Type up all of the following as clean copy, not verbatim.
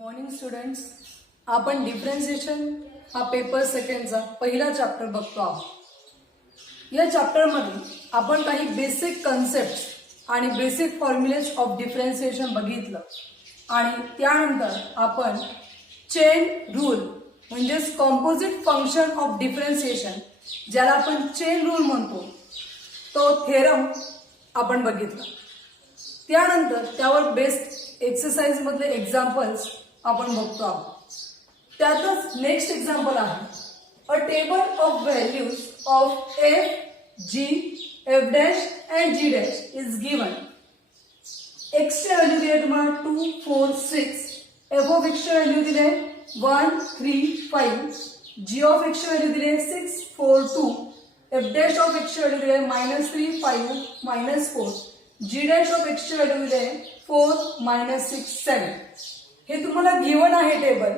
Morning students, आपण differentiation हा paper सेकंडचा पहिला चॅप्टर बघतो आहोत। या चॅप्टरमध्ये आपण काही बेसिक कन्सेप्ट्स आणि बेसिक फॉर्म्युलेज ऑफ डिफरन्शिएशन बघितलं आणि त्यानंतर आपण चेन रूल म्हणजेच कॉम्पोजिट फंक्शन ऑफ डिफरन्शिएशन ज्याला आपण चेन रूल म्हणतो तो थेरम आपण बघितला। त्यानंतर त्यावर बेस्ड एक्सरसाइज मधले एक्झाम्पल्स आपण बघतो आहोत। त्यातच नेक्स्ट एक्झाम्पल आहे a table of values of f g f dash and g dash is given. X चे व्हॅल्यू दिले तुम्हाला 2 4 6, एफ ऑफ एक्स चे व्हॅल्यू दिले 1 3 5, जी ऑफ एक्स चे व्हॅल्यू दिले 6 4 2, एफ डॅश ऑफ एक्स चे व्हॅल्यू दिले -3 5 -4, जी डॅश ऑफ एक्स चे व्हॅल्यू दिले 4 -6 7। हे तुम्हाला गिवन आहे टेबल।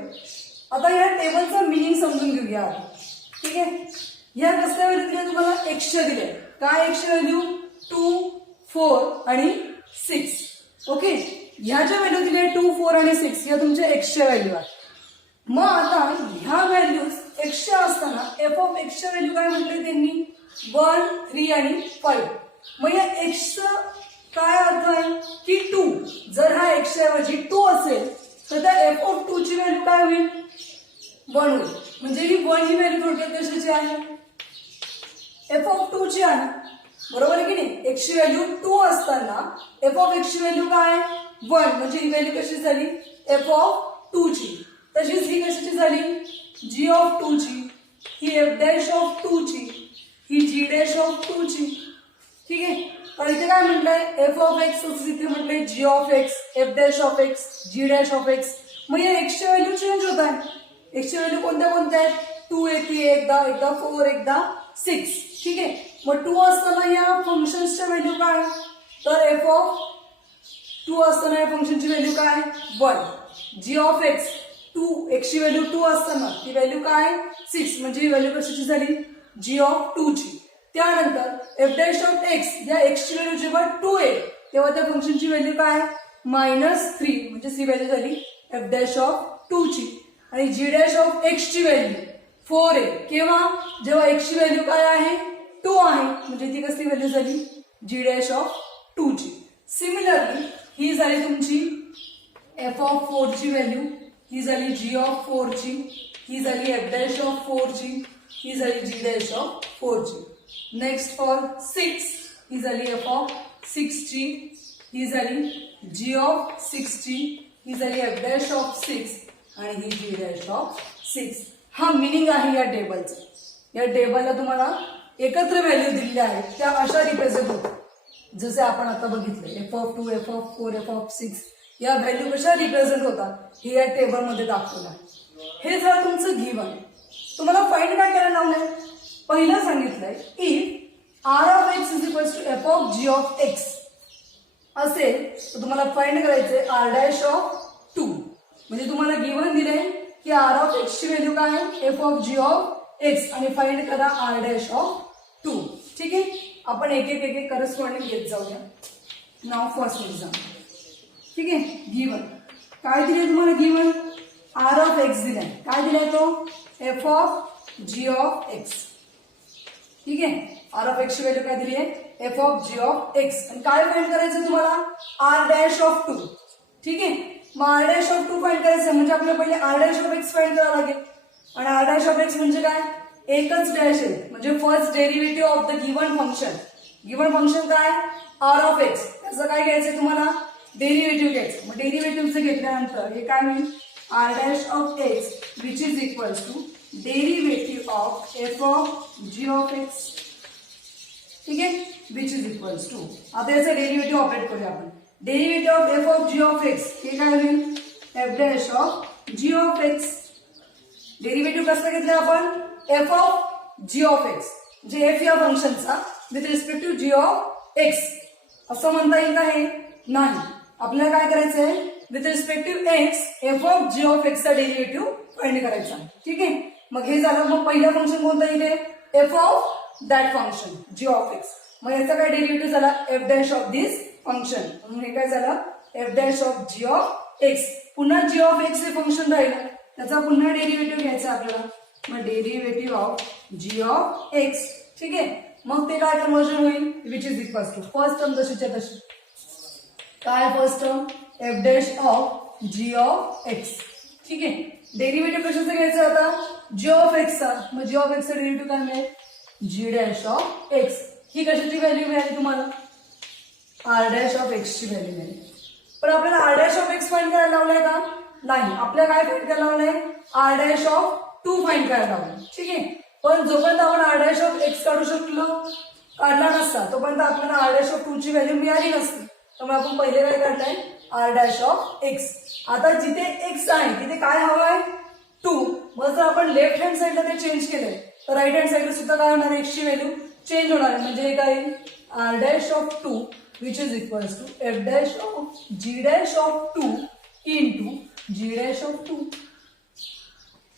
आता या टेबलचं मीनिंग समजून घेऊया। ठीक आहे, या कसल्या व्हॅल्यू दिले तुम्हाला एक्स चे दिले, काय एक्स चे व्हॅल्यू 2 4 आणि 6। ओके, ह्या ज्या व्हॅल्यू दिले 2 4 आणि 6 या तुमच्या एक्स चे व्हॅल्यू आहेत। मग आता ह्या व्हॅल्यूज एक्स चे असताना एफ ऑफ एक्स चे व्हॅल्यू काय म्हटले त्यांनी 1 3 आणि 5। मग या एक्स काय अर्थ आहे की 2, जर हा एक्स ऐवजी 2 असेल तर त्या एफ ऑफ 2 ची व्हॅल्यू काय होईल 1 होईल। म्हणजे ही 1 ही व्हॅल्यू थोडक्यात कशाची आहे एफ ऑफ 2 ची आहे, बरोबर आहे की नाही। एक्स ची व्हॅल्यू 2 असताना एफ ऑफ एक्स ची व्हॅल्यू काय 1, म्हणजे ही व्हॅल्यू कशी झाली एफ ऑफ 2 ची। तशीच ही कशाची झाली जी ऑफ 2 ची, ही एफ डॅश ऑफ 2 ची, ही जी डॅश ऑफ 2 ची। ठीक आहे, तर इथे काय म्हटलंय एफ ऑफ एक्स, इथे म्हटलंय g of x, f dash of x, g dash of x. मग या एक्स ची व्हॅल्यू चेंज होत आहे। एक्स ची व्हॅल्यू कोणत्या कोणत्या आहेत 2 येते एकदा 4 एकदा 6। ठीक आहे, मग 2 असताना या फंक्शन्सच्या व्हॅल्यू काय, तर एफ ऑफ 2 असताना या फंक्शनची व्हॅल्यू काय 1, जी ऑफ एक्स 2, एक्स ची व्हॅल्यू 2 असताना ती व्हॅल्यू काय 6, म्हणजे ही व्हॅल्यू कशाची झाली जी ऑफ 2 ची। त्यानंतर एफ डॅश ऑफ एक्स, या एक्स ची व्हॅल्यू जेव्हा 2 आहे तेव्हा त्या फंक्शनची व्हॅल्यू काय -3, म्हणजे सी व्हॅल्यू झाली एफ डॅश ऑफ 2 ची। आणि जी डॅश ऑफ एक्स ची व्हॅल्यू 4 आहे केव्हा, जेव्हा एक्स ची व्हॅल्यू काय आहे 2 आहे, म्हणजे ती कसली व्हॅल्यू झाली जी डॅश ऑफ 2 ची। सिमिलरली ही झाली तुमची एफ ऑफ 4 ची व्हॅल्यू, ही झाली जी ऑफ 4 ची, ही झाली एफ डॅश ऑफ 4 ची, ही झाली जी डॅश ऑफ 4 ची। नेक्स्ट फॉर 6 ही झाली एफ ऑफ 6 ची, ही झाली जी ऑफ 6 ची, ही झाली एफ डॅश ऑफ 6 आणि ही जी डॅश ऑफ 6। हा मिनिंग आहे या टेबलचा। या टेबलला तुम्हाला एकत्र व्हॅल्यू दिलेल्या आहेत त्या अशा रिप्रेझेंट होतात जसे आपण आता बघितले F of 2 F of 4 F of 6 या व्हॅल्यू कशा रिप्रेझेंट होतात हे या टेबलमध्ये दाखवलं आहे। हे जर तुमचं गिवन तुम्हाला फाइंड काय करायला लावलंय, पहिलं सांगितलंय if r of x is equals to f of g of x असेल तर तुम्हाला फाइंड करायचंय आर डॅश ऑफ 2। म्हणजे तुम्हाला गिवन दिलंय की आर ऑफ एक्स ची व्हॅल्यू काय f of g of x आणि फाइंड करा आर डॅश ऑफ 2। ठीक आहे, आपण एक एक करस्पॉन्डिंग घेत जाऊया। नाव फर्स्ट एक्झाम्पल। ठीक आहे, गिवन काय दिले तुम्हाला, गिवन आर ऑफ एक्स दिलाय, काय दिलाय तो f of g of x. ठीक आहे, आर ऑफ एक्स ची व्हॅल्यू काय दिली आहे f of g of x आणि काय फाइंड करायचं तुम्हाला आर डॅश ऑफ 2। ठीक आहे, मग आर डॅश ऑफ 2 फाइंड करायचं म्हणजे आपल्याला पहिले r dash of x find करावं लागेल आणि आर डॅश ऑफ एक्स म्हणजे काय एकच डॅश आहे, म्हणजे first derivative of the given function. Given function काय आर ऑफ एक्स, त्याचं काय घ्यायचं तुम्हाला डेरिव्हेटिव्ह घ्यायचं। मग डेरिव्हेटिव्हचं घेतल्यानंतर हे काय होईल r dash of x which is equals to derivative of f of g of x. ठीक आहे, विच इज इक्वल्स टू, आता याचं डेरिव्हेटिव्ह ऑपरेट करूया आपण। Derivative of f of g of x हे काय होईल f dash of g of x. Derivative कसं घेतलं आपण f of g of x, म्हणजे एफ या फंक्शनचा with respect to g of x असं म्हणता येईल का हे नाही, आपल्याला काय करायचंय with respect to x f of g of एक्सचा डेरिव्हेटिव्ह फाइंड करायचा। ठीक आहे, मग हे झालं। मग पहिलं फंक्शन कोणतं इथे f of that function g of x, मग याचा काय डेरिव्हेटिव्ह झाला f dash of this function, म्हणून हे काय झालं f dash of g of x. पुन्हा जी ऑफ एक्स हे फंक्शन राहिलं, त्याचा पुन्हा डेरिव्हेटिव्ह घ्यायचा आपल्याला. मग derivative of g of x. ठीक आहे, मग ते काय कन्वर्जन होईल, which is equal to first term जशीच्या तशी. काय first term, f dash of g of x. ठीक आहे, डेरिव्हेटिव्ह कशाचं घ्यायचं आता, जी ऑफ एक्सचा. मग जी ऑफ एक्सचा डेरिव्हेटिव्ह काय मिळेल, जी डॅश ऑफ एक्स. ही कशाची व्हॅल्यू मिळाली तुम्हाला, आर डॅश ऑफ एक्स ची व्हॅल्यू मिळाली. पण आपल्याला r dash of x find करायला लावलाय का, नाही. आपल्याला काय फाइंड करायला लावलंय, आर डॅश ऑफ 2 फाइंड करायला लावलंय. ठीक आहे, पण जोपर्यंत आपण आर डॅश ऑफ एक्स काढू शकलो, काढला नसता, तोपर्यंत आपल्याला आर डॅश ऑफ 2 ची व्हॅल्यू मिळाली नसती. त्यामुळे आपण पहिले काय काढलंय, आर डॅश ऑफ एक्स. आता जिथे एक्स आहे तिथे काय हवं आहे, 2. मग जर आपण लेफ्ट हँड साईडला ते चेंज केलंय, तर राईट हँड साईडला सुद्धा काय होणार, एक्स ची व्हॅल्यू चेंज होणार आहे. म्हणजे हे काय येईल, r dash of 2 which is equals to f dash of g dash of 2 into g dash of 2.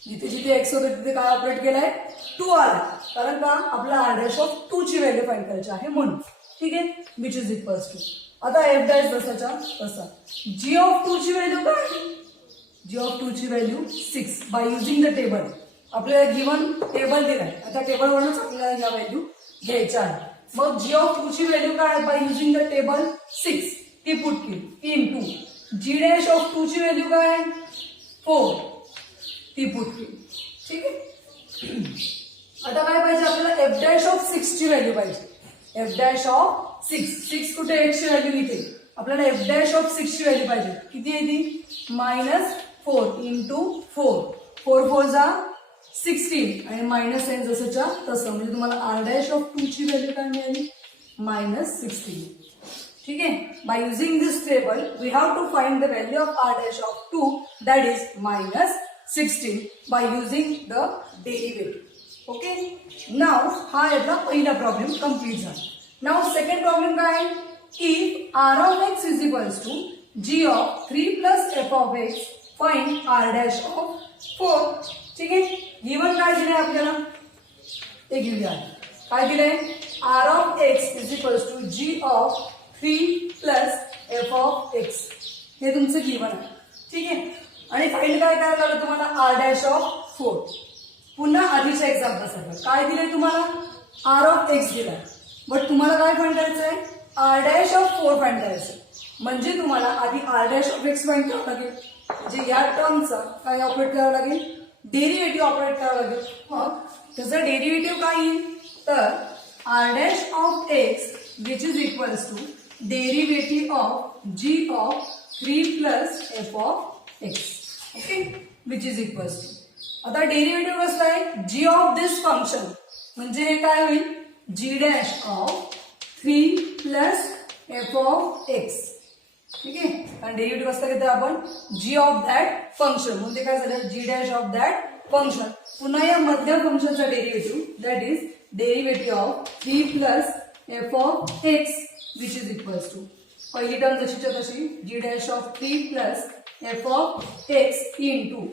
जिथे जिथे एक्स होतं तिथे काय ऑपरेट केलंय, 2 आला. कारण का, आपला आर डॅश ऑफ 2 ची व्हॅल्यू फाइंड करायची आहे म्हणून. ठीक आहे, विच इज इक्वल्स टू, आता एफ डॅश जसाच्या तसा. जी ऑफ 2 ची व्हॅल्यू काय, जी ऑफ 2 ची value 6 bye using the table. आपल्याला गिवन टेबल दिलाय, आता टेबलवरूनच आपल्याला या व्हॅल्यू घ्यायच्या आहे. मग जी ऑफ 2 ची व्हॅल्यू काय, बाय युझिंग द टेबल 6 ती पुट केली इंटू जी डॅश ऑफ 2 ची व्हॅल्यू काय, 4 ती पुट केली. ठीक आहे, आता काय पाहिजे आपल्याला, एफ डॅश ऑफ 6 ची व्हॅल्यू पाहिजे. एफ डॅश ऑफ 6 कुठे एक्स ची व्हॅल्यू इथे, आपल्याला एफ डॅश ऑफ 6 ची व्हॅल्यू पाहिजे. किती आहे ती, -4 इंटू 4. 4 4 जा 16 आणि मायनस साइन जसंच्या तसं. म्हणजे तुम्हाला आर डॅश ऑफ 2 ची व्हॅल्यू काय मिळाली, -16. ठीक आहे, by using this table we have to find the value of r dash of 2 that is -16 by using the derivative. Okay, now हा यातला पहिला प्रॉब्लेम कम्प्लीट झाला. नाव सेकंड प्रॉब्लेम काय, if r of x is equals to g of 3 plus f of x, find r dash of 4. ठीक आहे, given काय दिलंय आपल्याला ते घेऊया. काय दिलंय, r of x is equals to g of 3 plus f of x. हे तुमचं गिवन आहे. ठीक आहे, आणि फाइंड काय करायला लागलं तुम्हाला, आर डॅश ऑफ 4. पुन्हा आधीच्या एक्झाम्पल सारखं काय दिलंय तुम्हाला, आर ऑफ एक्स दिलाय, बट तुम्हाला काय फाइंड करायचंय, आर डॅश ऑफ 4 फाइंड करायचंय. म्हणजे तुम्हाला आधी r dash of x find करावं लागेल. म्हणजे या टर्मचा काय ऑपरेट करावं लागेल, डेरिव्हेटिव्ह ऑपरेट करावं लागेल. मग त्याचं डेरिव्हेटिव्ह काय येईल, तर r dash of x which is equals to derivative of g of 3 plus f of x. Okay, which is equals to, आता डेरिव्हेटिव्ह कसं आहे, जी ऑफ दिस फंक्शन. म्हणजे हे काय होईल, g dash of 3 plus f of x. ठीक आहे, कारण डेरिव्हेटिव्ह कसं घेतो आपण, जी ऑफ दॅट फंक्शन. म्हणजे काय झालं, g dash of that function. पुन्हा या मधल्या फंक्शनचा derivative that is derivative of 3 plus f of x which is equals to, पहिली टर्म जशीच्या तशी, g dash of 3 plus f of x into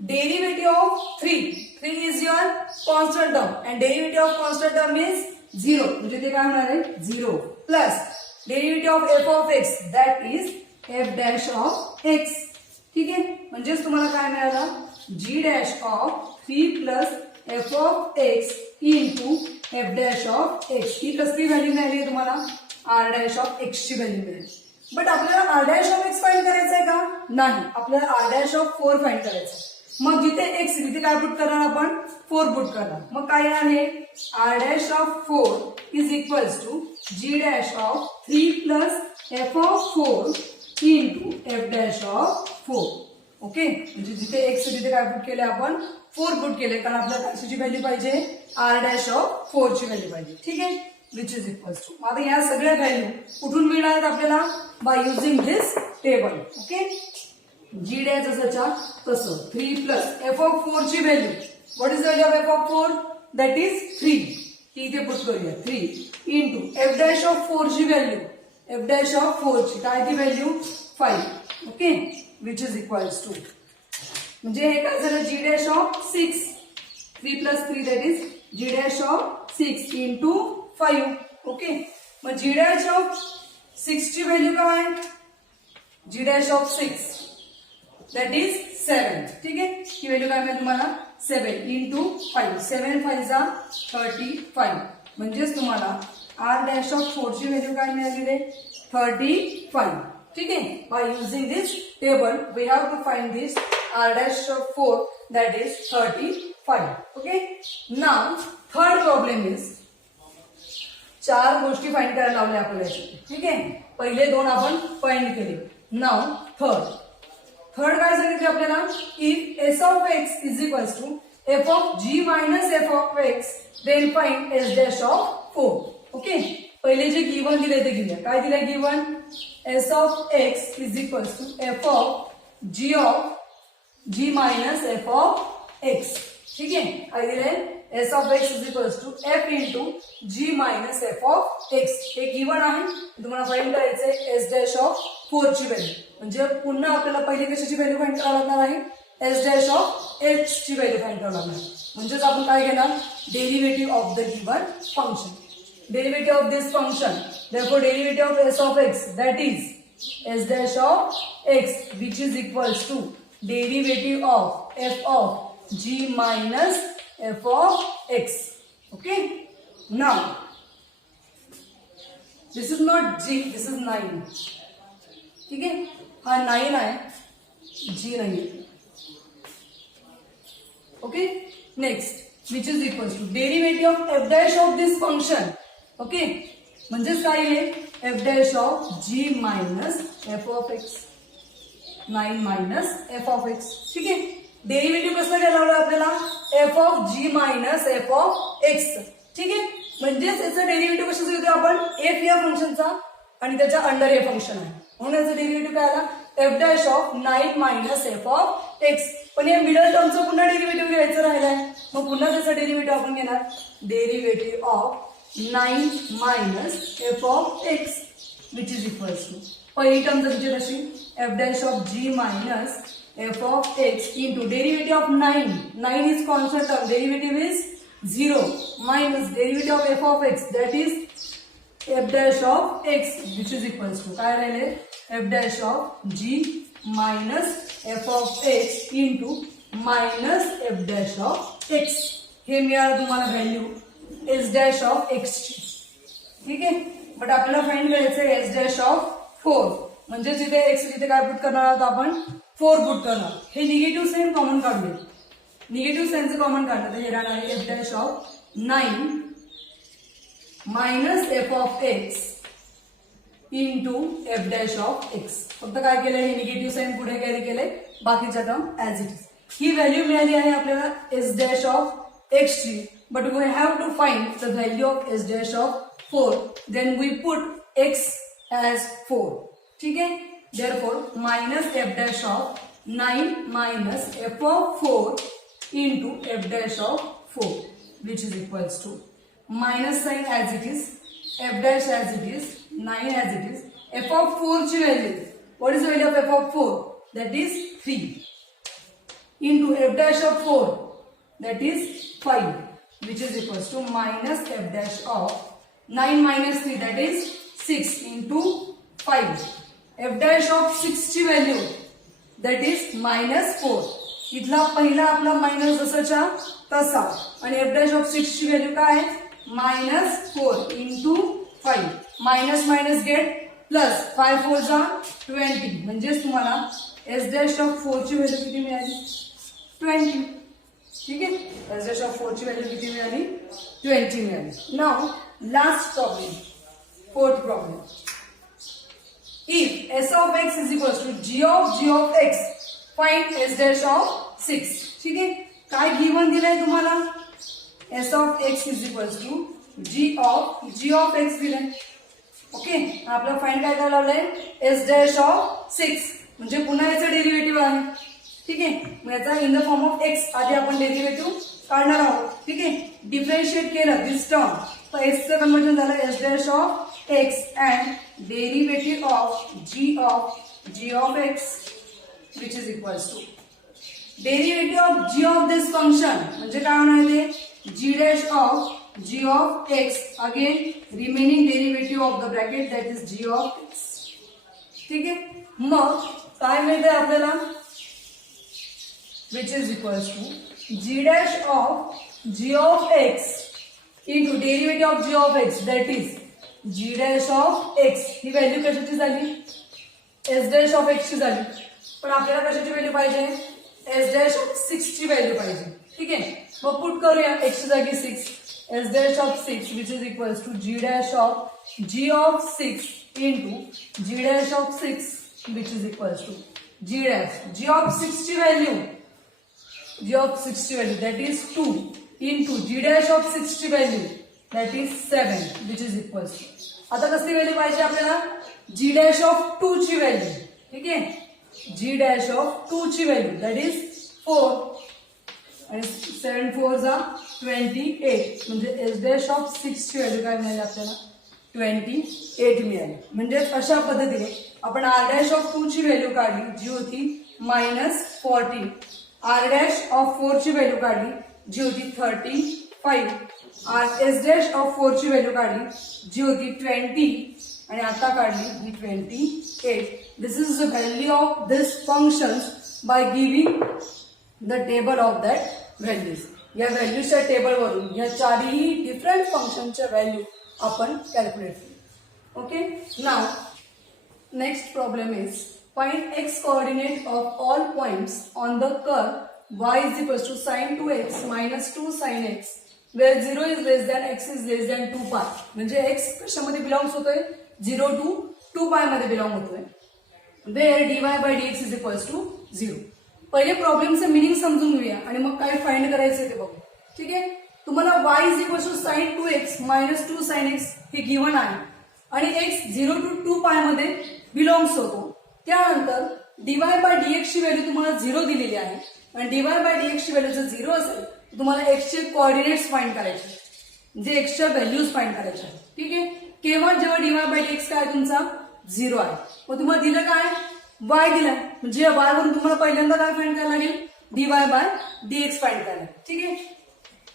derivative of 3 is your constant term and derivative of constant term is 0. म्हणजे ते काय होणार आहे, 0 plus derivative of f of x that is f dash of x. ठीक आहे, म्हणजेच तुम्हाला काय मिळालं, g dash of 3 plus f of x into f dash of x. ही कसली व्हॅल्यू मिळाली तुम्हाला, आर डॅश ऑफ एक्स ची व्हॅल्यू मिळाली. बट आपल्याला r dash of x find करायचं आहे का, नाही. आपल्याला आर डॅश ऑफ 4 फाइंड करायचं. मग जिथे एक्स तिथे काय पुट करणार आपण, 4 पुट करणार. मग काय आहे, r dash of 4 is equals to g dash of 3 plus f of 4 into f dash of 4. Okay, म्हणजे जिथे एक्स तिथे काय पुट केले आपण, 4 पुट केले. कारण आपल्याला कशाची व्हॅल्यू पाहिजे, आर डॅश ऑफ 4 ची व्हॅल्यू पाहिजे. ठीक आहे, विच इज इक्वल्स टू, आता या सगळ्या व्हॅल्यू कुठून मिळणार आहेत आपल्याला, by using this table. Okay, g dash जसंच्या तसं 3 प्लस एफ ऑफ 4 ची value, what is value of f of 4, that is 3. ती इथे पुट करूया, 3 इंटू एफ डॅश ऑफ 4 ची व्हॅल्यू, एफ डॅश ऑफ 4 ची काय ती value 5. Okay, which is equals to, म्हणजे हे काय झालं, g dash of 6, 3 plus 3 that is g dash of 6 into 5. Okay, मग जी डॅश ऑफ 6 ची व्हॅल्यू काय, g dash of 6 that is 7. ठीक आहे, ही व्हॅल्यू काय मिळेल तुम्हाला 7 इंटू 5. 7 5 जा 35. म्हणजेच तुम्हाला r डॅश ऑफ 4 ची व्हॅल्यू काय मिळाली आहे 35. ठीक आहे, by using this table we have to find this r dash of 4 that is 35. Okay, now third problem is 4 गोष्टी फाइंड करायला लावल्या आपल्याला. ठीक आहे, पहिले 2 आपण फाइंड केले. नाव थर्ड काय सांगितले आपल्याला, if s of x is equals to f of g minus f of x then find s dash of 4. Okay, पहिले जे गिवन दिले ते घेऊया. काय दिले given, s of x is equals to f of g minus f of x. ठीक आहे, काय दिले s of x is equals to f into g minus f of x. हे गिवन आहे, तुम्हाला फाइंड करायचंय s डॅश ऑफ 4 ची value. म्हणजे पुन्हा आपल्याला पहिली कशाची व्हॅल्यू फाइंड करावी लागणार आहे, s डॅश ऑफ x ची व्हॅल्यू फाइंड करावी लागणार. म्हणजेच आपण काय घेणार, derivative of the given function. Derivative of this function, therefore derivative of s of x that is s dash of x which is equals to derivative of f of g minus f of x. Okay, now this is not g, this is 9. ठीक है, हा 9 आहे, g नाही. Okay, next which is equals to derivative of f dash of this function. Okay, म्हणजेच काय आहे f dash of g minus f of x. 9 minus f of x. ठीक आहे, डेरिव्हेटिव्ह कसं घ्यायला लावलं आपल्याला, f of g minus f of x. ठीक आहे, म्हणजेच याचं डेरिव्हेटिव्ह कशाचं घेतो आपण, f या फंक्शनचा आणि त्याच्या अंडर हे फंक्शन आहे, म्हणून याचं डेरिव्हेटिव्ह काय आला, f dash of 9 minus f of x. पण या मिडल टर्मचं पुन्हा डेरिव्हेटिव्ह घ्यायचं राहिलाय, मग पुन्हा त्याचं डेरिव्हेटिव्ह आपण घेणार, derivative of 9 minus f of x which is equals to पहिली टर्म जर तशी f dash of g minus f of x into derivative of 9. 9 is constant term, derivative is 0 minus derivative of f of x that is f dash of x which is equals to काय राहिले f dash of g minus f of x into minus f dash of x. हे मिळालं तुम्हाला value s dash of x ची. ठीक आहे, but आपल्याला find करायचं s dash of 4. म्हणजे जिथे x जिथे काय पुट करणार आहोत आपण 4 पुट करणार. हे निगेटिव्ह साइन कॉमन काढले, निगेटिव्ह साइनचं कॉमन काढलं तर हे राहणार आहे f dash of 9 minus f of x into f dash of x. फक्त काय केलंय, हे निगेटिव्ह साइन पुढे कॅरी केलंय, बाकीच्या term as it is. He value मिळाली आहे आपल्याला s dash of x ची, but we have to find the value of s dash of 4. Then we put x as 4. ठीक है, therefore minus f dash of 9 minus f of 4 into f dash of 4 which is equals to minus sign as it is, f dash as it is, 9 as it is, f of 4 ची value. What is the value of f of 4? That is 3 into f dash of 4 that is 5 which is equals to minus f dash of 9 minus 3 that is 6 into 5. f dash of 6 ची value that is minus 4. इथला पहिला आपला minus जसाच्या तसा आणि f dash of 6 ची value काय आहे minus 4 into 5. Minus minus gate plus 5 4 जा 20. म्हणजेच तुम्हाला s dash of 4 ची व्हॅल्यू किती मिळाली 20. ठीक है, s dash of 4 ची व्हॅल्यू किती मिळाली 20 मिळाली. Now last problem, fourth problem. If s of x is equals to g of x, find s dash of 6. ठीक है, काय गिवन दिलंय तुम्हाला, s of x is equals to g of x दिलंय. ओके, आपल्याला फाइंड काय करायला लावलंय s dash of 6. म्हणजे पुन्हा याचं डेरिव्हेटिव्ह आहे. ठीक आहे, मग याचा in the form of x आधी आपण डेरिव्हेटिव्ह काढणार आहोत. ठीक आहे, डिफरेंशिएट केलं दिस टर्म तर x चं कन्वर्जन झालं s dash of x and derivative of g of x which is equals to derivative of g of this function. म्हणजे काय होणार ते g dash of g of x again remaining derivative of the bracket that is g of x. ठीक आहे, मग काय मिळतंय आपल्याला which is equals to g dash of g of x into derivative of g of x, that is g dash of x. He value कशाची झाली? s dash of x ची झाली. पण आपल्याला कशाची व्हॅल्यू पाहिजे? s dash of 6 ची value पाहिजे. ठीक आहे, मग पुट करूया x ची जागी 6, s dash of 6 which is equals to g dash of g of 6 into g dash of 6 which is equals to g dash g of 6 ची व्हॅल्यू, g of 6 ची value that is 2 into g dash of 6 ची value that is 7 which is equals to, आता कसली value पाहिजे आपल्याला? g dash of 2 ची value. ठीक आहे, g dash of 2 ची व्हॅल्यू that is 4 आणि 7 4 जा 28, म्हणजे s dash of 6 ची व्हॅल्यू काय मिळाली आपल्याला? 28 मिळाली. म्हणजे अशा पद्धतीने आपण r dash of 2 ची व्हॅल्यू काढली जी होती -14, r dash of 4 ची व्हॅल्यू काढली जी होती 35, s dash of 4 ची व्हॅल्यू काढली जी होती 20 आणि आता काढली ही 28. This is the value of this functions by giving the table of that values. या व्हॅल्यूच्या टेबलवरून या चारही डिफरंट फंक्शनच्या व्हॅल्यू आपण कॅल्क्युलेट करू. Okay, now next problem is find x coordinate of all points on the curve y is equals to sin 2x minus 2 sin x where 0 is less than x is less than 2 pi. म्हणजे x कशामध्ये belongs होतोय? 0 to 2 pi मध्ये belong होतोय. where dy by dx is equals to 0. पहिले प्रॉब्लेमचं meaning समजून घेऊया आणि मग काय फाइंड करायचं ते बघू. ठीक आहे, तुम्हाला y is equals to sin 2x minus 2 sin x हे गिव्हन आहे आणि x 0 to 2 pi मध्ये बिलॉंग्स होतो. त्यानंतर dy by dx ची व्हॅल्यू तुम्हाला 0 दिलेली आहे आणि dy by dx ची व्हॅल्यू जर 0 असेल तर तुम्हाला x चे कोऑर्डिनेट्स फाइंड करायचे, जे x च्या व्हॅल्यूज फाइंड करायच्या. ठीक आहे, केवळ जेव्हा dy by dx काय तुमचा 0 आहे, मग तुम्हाला दिलं काय? y दिलाय, म्हणजे y वरून तुम्हाला पहिल्यांदा काय फाइंड करायला लागेल? dy by dx फाइंड करायला. ठीक आहे,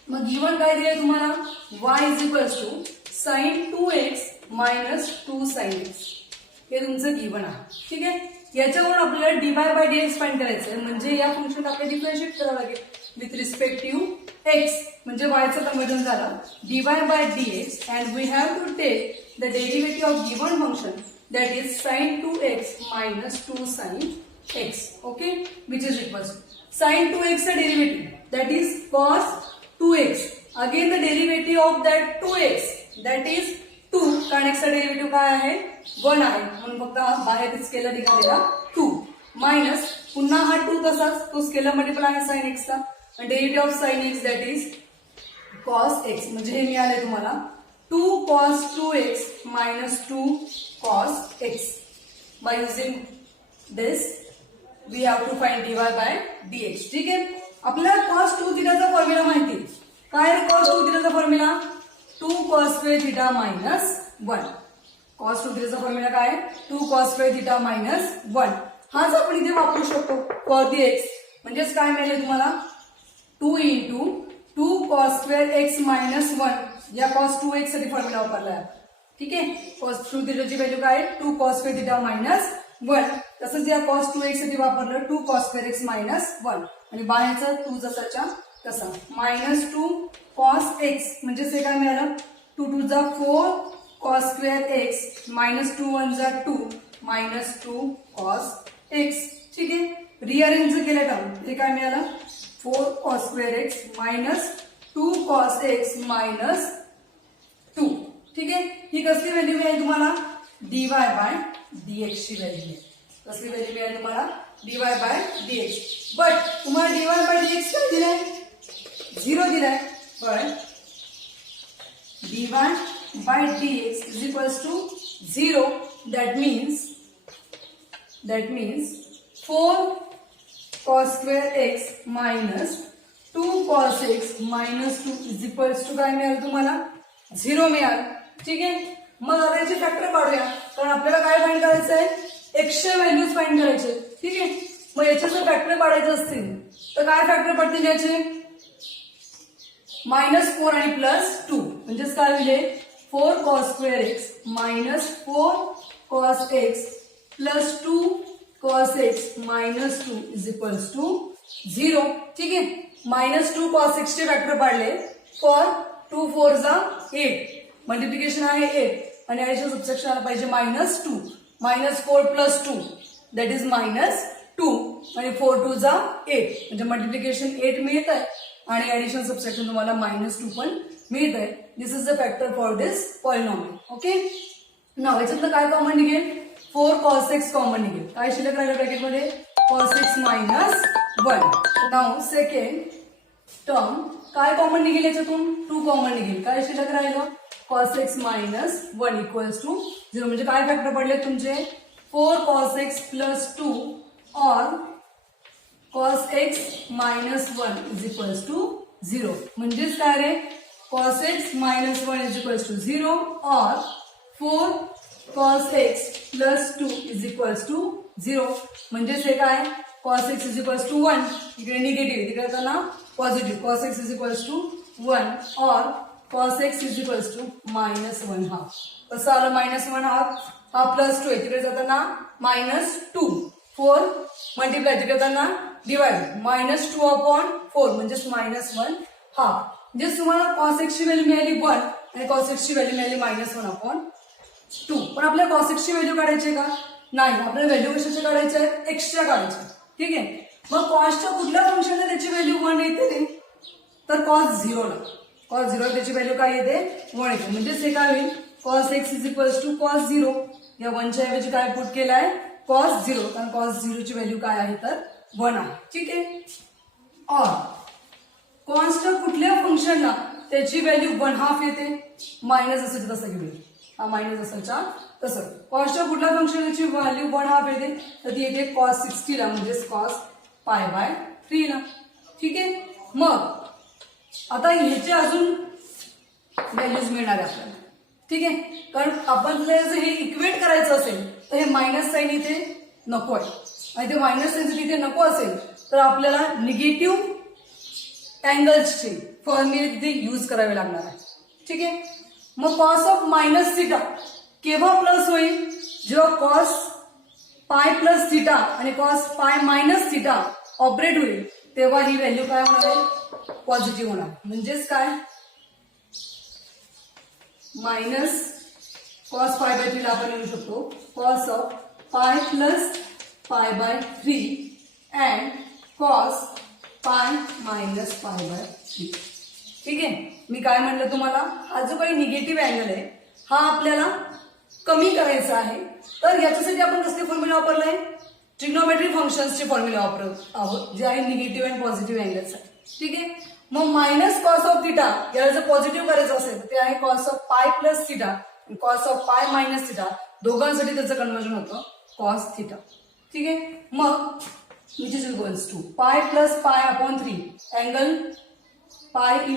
मग गिव्हन काय दिलंय तुम्हाला? y is equals to sin 2x minus 2 sin x हे तुमचं गिव्हन आहे. ठीक आहे, याच्यावरून आपल्याला dy by dx फाइंड करायचं आहे, म्हणजे या फंक्शन आपल्याला डिफरन्शिएट करावं लागेल विथ रिस्पेक्ट टू x, म्हणजे y चं कन्वर्जन झालं dy by dx and we have to take the derivative of given function that is sin 2x minus 2 sin x. Okay, which is equals to sin 2x चा derivative that is cos 2x, again the derivative of that 2x that is 2, कारण x चा derivative काय आहे? 1 आहे, म्हणून फक्त बाहेर scalar निघालेला 2 मायनस पुन्हा हा 2 तसाच तो स्केलर मल्टिपल आहे sin x चा आणि derivative of sin x that is cos x, म्हणजे हे मिळाले तुम्हाला 2 cos 2x minus 2 cos x. By using this we have to find dy by dx. ठीक आहे, आपल्याला cos 2 थिटाचा फॉर्म्युला माहिती काय आहे? cos 2 थिटाचा formula 2 cos square theta minus 1. cos 2 थिटाचा फॉर्म्युला काय आहे? 2 cos square theta minus 1. हाच आपण इथे वापरू शकतो फॉर दी x, म्हणजेच काय मिळेल तुम्हाला? 2 into 2 cos square x minus 1 या cos 2x साठी फॉर्म्युला वापरला. ठीक आहे, cos 2 थिटाची व्हॅल्यू काय आहे? 2 cos square theta minus 1. तसंच या cos 2x साठी वापरलं 2 cos square x minus 1 आणि बाहेरचा 2 जसाच्या तसा minus 2 cos x, म्हणजे हे काय मिळालं? 2 2 जा 4 cos square x minus 2 1 जा 2 minus 2 cos x. ठीक आहे, रिअरेंज केलं टाकून हे काय मिळालं? 4 cos square x minus 2 cos x minus 2. ठीक आहे, ही कसली व्हॅल्यू मिळेल तुम्हाला? dy by dx ची व्हॅल्यू मिळेल. कसली व्हॅल्यू मिळेल तुम्हाला? dy by dx. बट तुम्हाला dy by dx काय दिलाय? 0 दिलाय, पण dy by dx is equals to 0. That means 4 cos square x minus 2 cos x minus 2 is equals to काय मिळाल तुम्हाला? 0 मिळाल. ठीक आहे, मग आता याचे फॅक्टर काढूया, कारण आपल्याला काय फाइंड करायचं आहे? x चे व्हॅल्यूज फाइंड करायचे. ठीक आहे, मग याचे जर फॅक्टर काढायचे असतील तर काय फॅक्टर पडतील याचे? -4 आणि +2, म्हणजेच काय होईल? 4 cos square x minus 4 cos x plus 2 cos x minus 2 is equals to 0. ठीक आहे. -2 cos x चे फॅक्टर पाडले. फॉर 2 4 जा 8. मल्टिप्लिकेशन आहे 8 आणि ऍडिशन सबट्रॅक्शन आला पाहिजे -2. -4 + 2 दॅट इज -2 आणि 4 2 जा 8 म्हणजे मल्टिप्लिकेशन 8 मिळत आहे आणि ऍडिशन सबट्रॅक्शन तुम्हाला -2 पण मिळत आहे. This is the factor for this polynomial. Okay. नाव याच्यातलं काय कॉमन निघेल? 4 cos x कॉमन निघेल. काय शिल्लक राहिलं ब्रॅकेटमध्ये? cos x - 1. नाव सेकंड टर्म काय कॉमन निघेल याच्यातून? 2 कॉमन निघेल. काय शिल्लक राहिलं? cos x - 1 equals to 0. म्हणजे काय फॅक्टर पडले तुमचे? 4 cos x + 2 और cos x - 1 is equals to 0. म्हणजेच काय रे? cos x - 1 is equals to 0 और 4 cos x + 2 is equals to 0. म्हणजेच हे काय? cos x is equals to 1. इकडे निगेटिव्ह, तिकडे येताना positive. cos x is equals to 1 और cos x is equals to -1/2. कसं आलं -1/2? हा +2 आहे, तिकडे जाताना -2. 4 मल्टिप्लाय, तिकडे जाताना डिवाइड. -2/4 म्हणजेच -1/2. म्हणजे तुम्हाला cos x ची व्हॅल्यू मिळाली 1 आणि cos x ची व्हॅल्यू मिळाली -1/2. पण आपल्याला cos x ची व्हॅल्यू काढायची का? नाही. आपल्याला व्हॅल्यू कशाच्या काढायच्या आहेत? एक्सच्या काढायच्या. ठीक आहे. मग कॉसच्या कुठल्या फंक्शनला त्याची व्हॅल्यू 1 येते? तर cos 0 ला. cos 0 त्याची व्हॅल्यू काय येते? 1 येते. म्हणजेच हे काय होईल? cos x is equals to cos 0. या 1च्या ऐवजी काय पुट केलाय? cos 0. कारण cos 0 ची व्हॅल्यू काय आहे? तर 1 आहे. ठीक आहे. और कॉन्स्टच्या कुठल्या फंक्शनला त्याची व्हॅल्यू 1/2 येते? मायनस असेल तसं घेऊया. हा मायनस असेलच्या तसं. कॉन्स्टच्या कुठल्या फंक्शनची व्हॅल्यू 1/2 येते? तर ती येते cos 60 ला म्हणजेच cos π/3 ला. ठीक आहे. मग आता ह्याचे अजून व्हॅल्यूज मिळणार आहे आपल्याला. ठीक आहे. कारण आपण जर हे इक्वेट करायचं असेल तर हे मायनस साईन इथे नको आहे आणि ते मायनस साईन जर इथे नको असेल तर आपल्याला निगेटिव्ह अँगल्सचे फॉर्म्युले तिथे यूज करावे लागणार आहे. ठीक आहे. मग cos ऑफ -θ केव्हा प्लस होईल? जेव्हा cos π + θ आणि cos π - θ ऑपरेट होईल तेव्हा ही व्हॅल्यू काय होणार आहे? पॉझिटिव्ह होणार. म्हणजेच काय? मायनस cos π/3 ला आपण लिहू शकतो cos ऑफ π + π/3 अँड cos π - π/3. ठीक आहे. मी काय म्हणलं तुम्हाला? हा जो काही निगेटिव्ह अँगल आहे हा आपल्याला कमी करायचा आहे. तर याच्यासाठी आपण कसले फॉर्म्युला वापरलाय? ट्रिग्नोमेट्रिक फंक्शन्सचे फॉर्म्युला वापरत आहोत जे आहे निगेटिव्ह अँड पॉझिटिव्ह अँगल्स आहे. ठीक आहे. मग -cos ऑफ θ याला जर पॉझिटिव्ह करायचं असेल तर ते आहे cos ऑफ π + θ आणि cos ऑफ π - θ दोघांसाठी त्याचं कन्व्हर्जन होतं cos θ. ठीक आहे. मग which is equals to π + π/3 angle π ×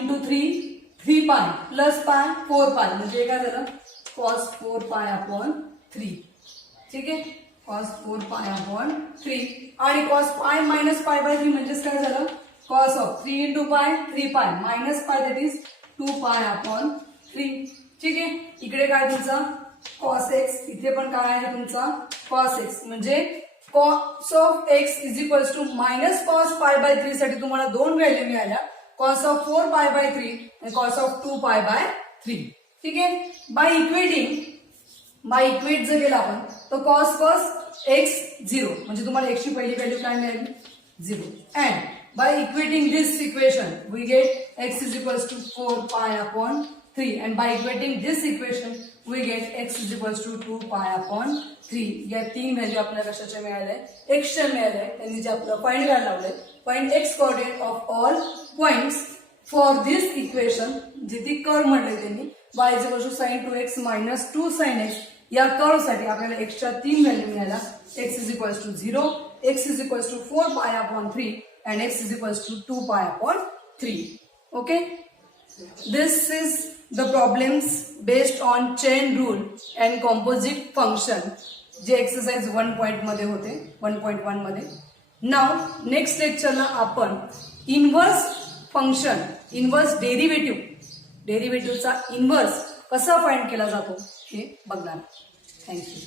3 π + π 4π म्हणजे काय झालं? cos 4π/3. ठीक आहे. cos 4π/3 आणि cos π - π/3 म्हणजेच काय झालं? cos of 3 × π 3π - π that is 2π/3. ठीक आहे. इकडे काय तुमचा cos x, इथे पण काय आहे तुमचा cos x. म्हणजे cos of x is equals to -cos π/3 साठी तुम्हाला दोन व्हॅल्यू मिळाल्या cos ऑफ 4π/3 आणि cos ऑफ 2π/3. ठीक आहे. बाय इक्वेट जर केला आपण तर cos x 0 म्हणजे तुम्हाला x ची पहिली व्हॅल्यू काय मिळाली? 0. And by equating this equation we get x is equals to 4π/3 and by equating this equation we get x is equals to 2π/3. या तीन व्हॅल्यू आपल्याला कशाच्या मिळाल्या? x च्या मिळाल्या. त्यांनी जे आपलं पॉइंट घ्यायला लावलंय point x coordinate of all points for this equation जिथे कर्व म्हणले त्यांनी y is equals to sin 2x minus 2 sin x. या कर्व साठी आपल्याला x च्या तीन व्हॅल्यू मिळाल्या. x is equals to 0, x is equals to 4π/3 and x is equals to 2π/3. Okay. This is the problems based on chain rule and composite function जे exercise 1 मध्ये होते 1.1 मध्ये. नाउ नेक्स्ट लेक्चरला आपण इन्व्हर्स फंक्शन, इन्व्हर्स डेरिव्हेटिव्हचा इन्व्हर्स कसा find केला जातो हे बघणार. थँक्यू.